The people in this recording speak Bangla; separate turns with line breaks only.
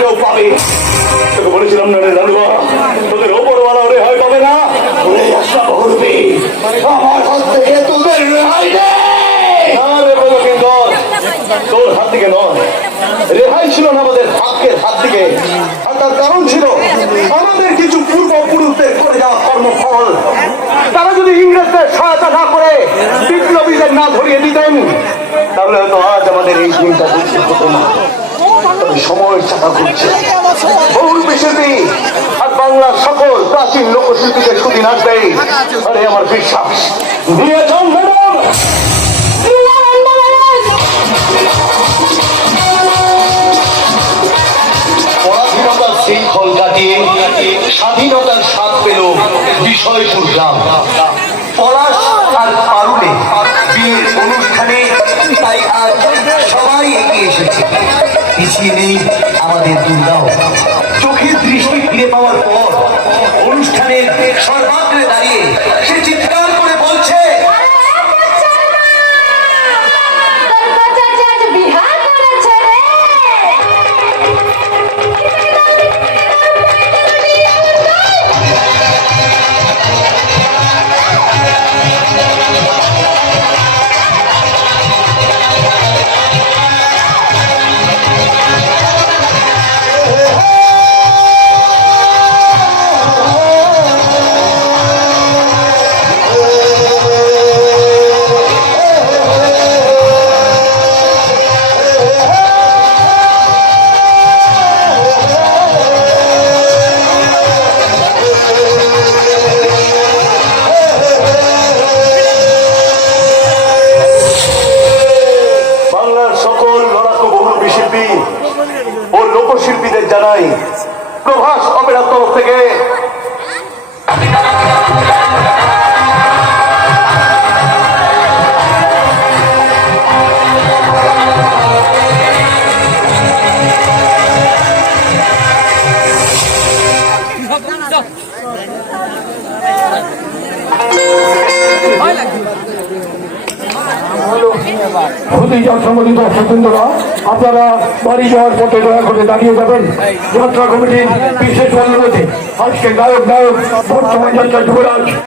কেউ পাবে তোকে বলেছিলাম না রে দাদুবা তোদের ওপরওয়ালা ওরে হয় পাবে না হাত থেকে তোর হাত থেকে নয় রেহাই ছিল না আমাদের হাকের হাত থেকে আর তার কারণ ছিল আমাদের কিছু পূর্বপুরুষদের করে যাওয়া কর্মফল তারা যদি ইংরেজদের সহায়তা না করে, বিপ্লবীদের না ধরিয়ে দিতেন, তাহলে হয়তো আজ আমাদের এই দিনটা হতো না। সময়ের চাকা ঘুরছে। আর বাংলার সকল প্রাচীন লোকশিল্পীদের সুদিন আসবে আরে আমার বিশ্বাস। দিয়েছেন পরাধীনতার শৃঙ্খল কাটিয়ে স্বাধীনতার স্বাদ পেল বিষয়পুর গ্রাম পলাশ আর পারুলে বিয়ের অনুষ্ঠানে তাই আজ সবাই এগিয়ে এসেছে। পিছিয়ে নেই আমাদের দুর্গাও। চোখের দৃষ্টি ফিরে পাওয়ার পর অনুষ্ঠানের সর্বাগ্রে দাঁড়িয়ে সে চিৎকার করে বলছে বাংলার সকল লড়াকু বহুল শিল্পী ও লোকশিল্পীদের জানাই প্রভাস অপেরার তরফ থেকে।
ভূতিজা সংগঠিত স্বতন্ত্ররা আপনারা বাড়ি যাওয়ার পথে দয়া করে দাঁড়িয়ে যাবেন। যাত্রা কমিটির বিশেষ অনুরোধে আজকে গায়ক গায়ক বর্তমান যাত্রা যুবরাজ